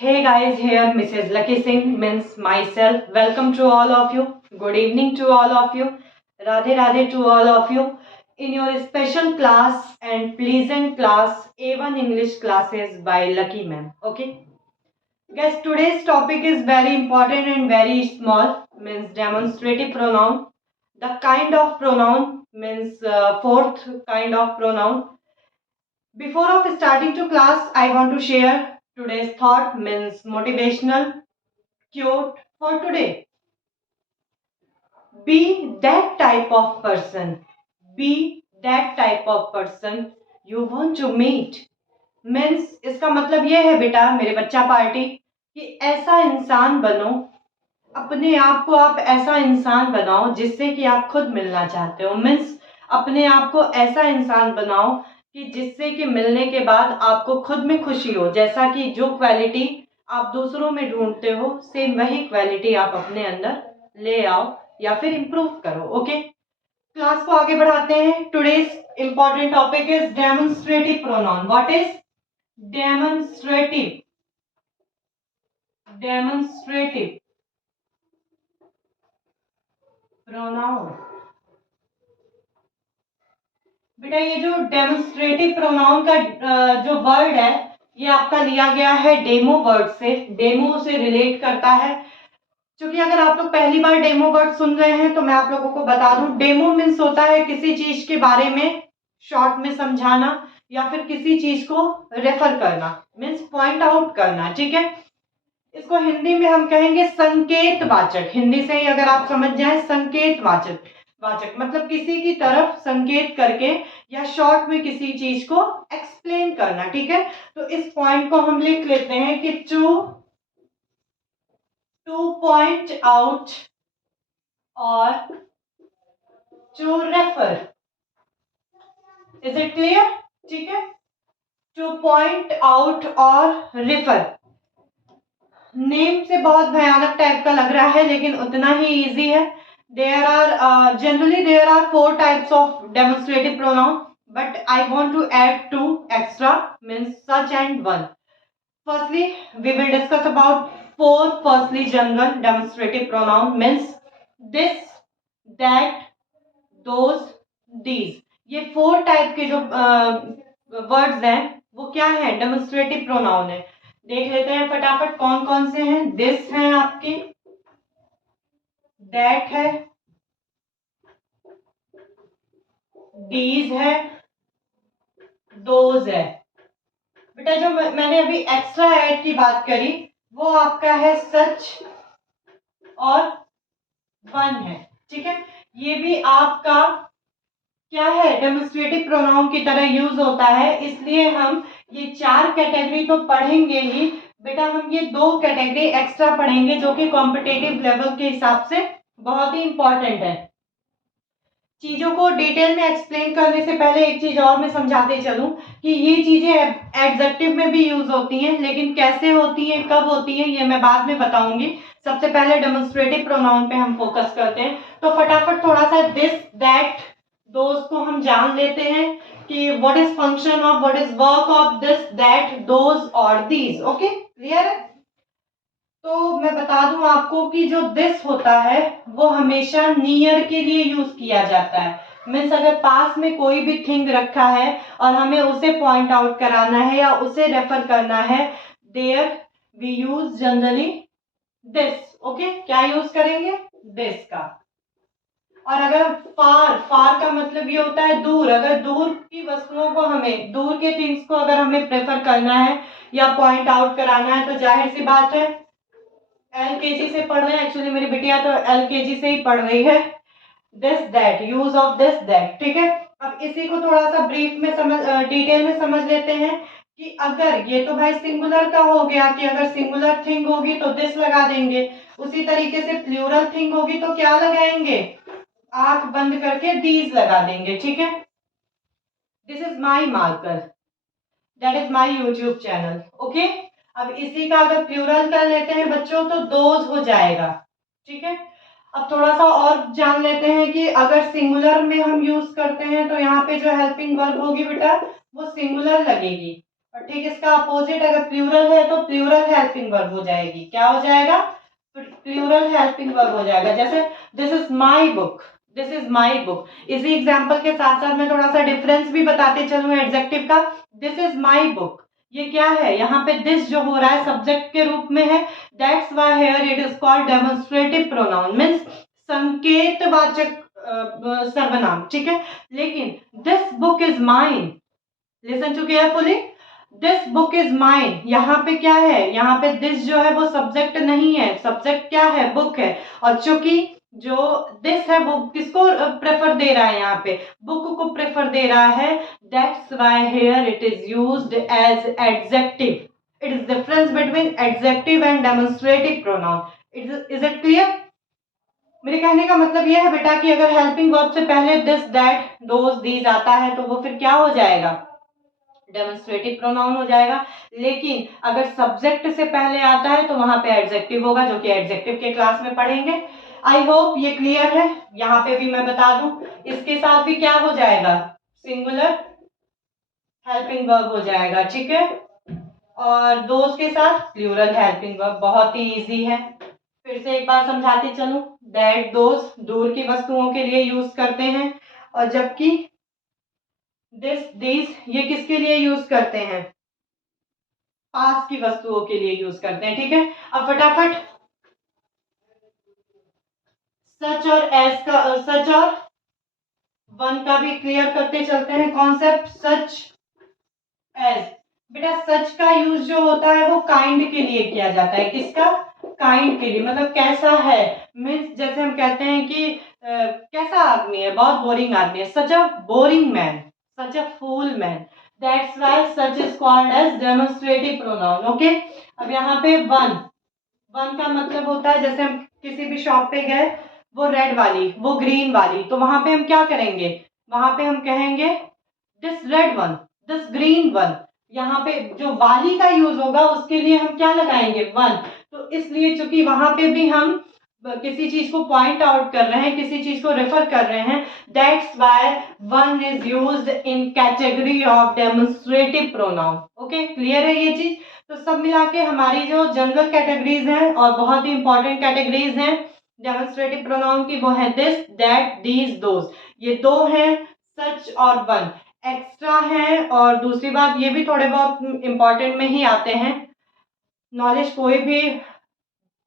Hey guys, here Mrs. Lucky Singh means myself. Welcome to all of you. Good evening to all of you. Radhe Radhe to all of you. In your special class and pleasant class, A1 English classes by Lucky Ma'am. Okay. Guys, today's topic is very important and very small. Means demonstrative pronoun. The kind of pronoun means fourth kind of pronoun. Before of starting to class, I want to share today's thought means motivational quote for today. Be that type of person. Be that type of person you want to meet. Means इसका मतलब ये है बेटा मेरे बच्चा party कि ऐसा इंसान बनो, अपने आप को आप ऐसा इंसान बनाओ जिससे कि आप खुद मिलना चाहते हो। मीन्स अपने आप को ऐसा इंसान बनाओ कि जिससे कि मिलने के बाद आपको खुद में खुशी हो, जैसा कि जो क्वालिटी आप दूसरों में ढूंढते हो सेम वही क्वालिटी आप अपने अंदर ले आओ या फिर इम्प्रूव करो। ओके, क्लास को आगे बढ़ाते हैं। Today's important topic is demonstrative pronoun. What is demonstrative? Demonstrative pronoun. बेटा ये जो डेमोन्स्ट्रेटिव प्रोनाउन का जो वर्ड है ये आपका लिया गया है डेमो वर्ड से। डेमो से रिलेट करता है। क्योंकि अगर आप लोग पहली बार डेमो वर्ड सुन रहे हैं तो मैं आप लोगों को बता दूं, डेमो मीन्स होता है किसी चीज के बारे में शॉर्ट में समझाना या फिर किसी चीज को रेफर करना, मीन्स पॉइंट आउट करना। ठीक है, इसको हिंदी में हम कहेंगे संकेतवाचक। हिंदी से ही अगर आप समझ जाए, संकेतवाचक वाचक मतलब किसी की तरफ संकेत करके या शॉर्ट में किसी चीज को एक्सप्लेन करना। ठीक है, तो इस पॉइंट को हम लिख लेते हैं कि टू पॉइंट आउट और to refer. Is it clear? ठीक है, टू पॉइंट आउट और रेफर। नेम से बहुत भयानक टाइप का लग रहा है लेकिन उतना ही इजी है। Generally there are 4 types of demonstrative pronoun, but I want to add 2 extra, means such and one. Firstly, we will discuss about 4 firstly general demonstrative pronoun, means this, that, those, these. ये 4 type के जो words हैं वो क्या है? Demonstrative pronoun है। देख लेते हैं फटाफट कौन कौन से हैं। दिस है आपके, दैट है, दीज है, दोज है। बेटा जो मैंने अभी एक्स्ट्रा ऐड की बात करी वो आपका है सच और वन है। ठीक है, ये भी आपका क्या है? डेमोन्स्ट्रेटिव प्रोनाउन की तरह यूज होता है, इसलिए हम ये 4 कैटेगरी तो पढ़ेंगे ही बेटा। हम ये 2 कैटेगरी एक्स्ट्रा पढ़ेंगे जो कि कॉम्पिटिटिव लेवल के हिसाब से बहुत ही इंपॉर्टेंट है। चीजों को डिटेल में एक्सप्लेन करने से पहले एक चीज और मैं समझाते चलूं कि ये चीजें एडजेक्टिव में भी यूज होती हैं, लेकिन कैसे होती हैं, कब होती हैं, ये मैं बाद में बताऊंगी। सबसे पहले डेमोन्स्ट्रेटिव प्रोनाउन पे हम फोकस करते हैं। तो फटाफट थोड़ा सा दिस, दैट, दोज को हम जान लेते हैं कि what is function of, what is work of this, that, those और दीज। ओके, क्लियर है? तो मैं बता दूं आपको कि जो दिस होता है वो हमेशा नियर के लिए यूज किया जाता है। मीन्स अगर पास में कोई भी थिंग रखा है और हमें उसे पॉइंट आउट कराना है या उसे रेफर करना है, there we use generally this. Okay, क्या यूज करेंगे? दिस का। और अगर फार, फार का मतलब ये होता है दूर। अगर दूर की वस्तुओं को हमें, दूर के थिंग्स को अगर हमें प्रेफर करना है या पॉइंट आउट कराना है तो जाहिर सी बात है एलकेजी से पढ़ रहे हैं। एक्चुअली मेरी बिटिया तो एलकेजी से ही पढ़ रही है। This, that, use of this, that. ठीक है, अब इसी को थोड़ा सा ब्रीफ में समझ, डिटेल में समझ लेते हैं कि अगर ये तो भाई सिंगुलर का हो गया कि अगर सिंगुलर थिंग होगी तो दिस लगा देंगे। उसी तरीके से प्लूरल थिंग होगी तो क्या लगाएंगे? आंख बंद करके दीज लगा देंगे। ठीक है, this is my marker, that is my YouTube channel. Okay, अब इसी का अगर प्लूरल कर लेते हैं बच्चों तो दोज हो जाएगा। ठीक है, अब थोड़ा सा और जान लेते हैं कि अगर सिंगुलर में हम यूज करते हैं तो यहाँ पे जो हेल्पिंग वर्ब होगी बेटा वो सिंगुलर लगेगी, और ठीक इसका अपोजिट अगर प्लूरल है तो प्लूरल हेल्पिंग वर्ब हो जाएगी। क्या हो जाएगा? प्लूरल हेल्पिंग वर्ब हो जाएगा। जैसे this is my book, this is my book. इसी एग्जाम्पल के साथ साथ मैं थोड़ा सा डिफरेंस भी बताते चलूं एडजेक्टिव का। दिस इज माई बुक, ये क्या है? यहाँ पे दिस जो हो रहा है सब्जेक्ट के रूप में है, that's why here it is called demonstrative pronoun, means संकेतवाचक सर्वनाम, ठीक है। लेकिन this book is mine, listen to carefully, this book is mine, यहाँ पे क्या है? यहाँ पे दिस जो है वो सब्जेक्ट नहीं है, सब्जेक्ट क्या है? बुक है। और चूंकि जो दिस है वो किसको प्रेफर दे रहा है? यहाँ पे बुक को प्रेफर दे रहा है, that's why here it is used as adjective. It is difference between adjective and demonstrative pronoun. Is it clear? मेरे कहने का मतलब यह है बेटा कि अगर हेल्पिंग वर्ब से पहले दिस, दैट, दोज, दीज आता है तो वो फिर क्या हो जाएगा? डेमोन्स्ट्रेटिव प्रोनाउन हो जाएगा। लेकिन अगर सब्जेक्ट से पहले आता है तो वहां पे एडजेक्टिव होगा, जो कि एडजेक्टिव के क्लास में पढ़ेंगे। आई होप ये क्लियर है। यहाँ पे भी मैं बता दूं, इसके साथ भी क्या हो जाएगा? सिंगुलर हेल्पिंग वर्ब हो जाएगा, ठीक है। और दोस्त के साथ प्लूरल हेल्पिंग वर्ब। बहुत ही इजी है। फिर से एक बार समझाते चलूं, दैट, दोज दूर की वस्तुओं के लिए यूज करते हैं, और जबकि दिस, दीज ये किसके लिए यूज करते हैं? पास की वस्तुओं के लिए यूज करते हैं, ठीक है। अब फटाफट सच और एस का, सच और वन का भी क्लियर करते चलते हैं कॉन्सेप्ट। सच एज, बेटा सच का यूज जो होता है वो काइंड के लिए किया जाता है। किसका? काइंड के लिए, मतलब कैसा है, मीन्स जैसे हम कहते हैं कि कैसा आदमी है? बहुत बोरिंग आदमी है, such a boring man, such a fool man. That's why such is called as demonstrative pronoun, okay. अब यहाँ पे वन, वन का मतलब होता है, जैसे हम किसी भी शॉप पे गए, वो रेड वाली, वो ग्रीन वाली, तो वहां पे हम क्या करेंगे? वहां पे हम कहेंगे this red one, this green one. यहाँ पे जो वाली का यूज होगा उसके लिए हम क्या लगाएंगे? वन। तो इसलिए चूंकि वहां पे भी हम किसी चीज को पॉइंट आउट कर रहे हैं, किसी चीज को रेफर कर रहे हैं, that's why one is used in category of demonstrative pronoun. Okay, clear है ये चीज? तो सब मिला के हमारी जो जनरल कैटेगरीज हैं और बहुत ही इंपॉर्टेंट कैटेगरीज हैं डेमोन्स्ट्रेटिव प्रोनाउन की, वो है दिस, दैट, दीज, दोज। ये दो हैं, सच और वन एक्स्ट्रा हैं। और दूसरी बात, ये भी थोड़े बहुत इंपॉर्टेंट में ही आते हैं। नॉलेज कोई भी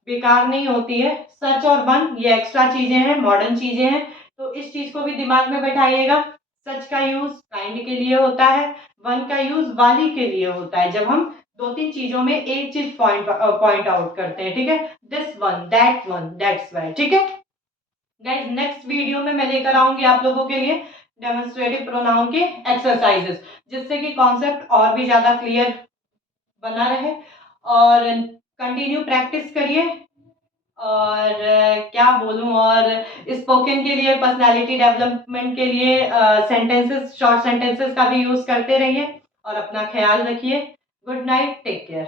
बेकार नहीं होती है। सच और वन ये एक्स्ट्रा चीजें हैं, मॉडर्न चीजें हैं, तो इस चीज को भी दिमाग में बैठाइएगा। सच का यूज काइंड के लिए होता है, वन का यूज वाली के लिए होता है, जब हम दो तीन चीजों में एक चीज पॉइंट आउट करते हैं, ठीक है। दिस वन, दैट्स वाई, ठीक है। गाइस, नेक्स्ट वीडियो में मैं लेकर आऊंगी आप लोगों के लिए डेमोन्स्ट्रेटिव प्रोनाउन के एक्सरसाइजेस, जिससे कि कॉन्सेप्ट और भी ज्यादा क्लियर बना रहे। और कंटिन्यू प्रैक्टिस करिए। और क्या बोलूं, और स्पोकन के लिए, पर्सनालिटी डेवलपमेंट के लिए सेंटेंसेस, शॉर्ट सेंटेंसेस का भी यूज करते रहिए और अपना ख्याल रखिए। Good night, take care.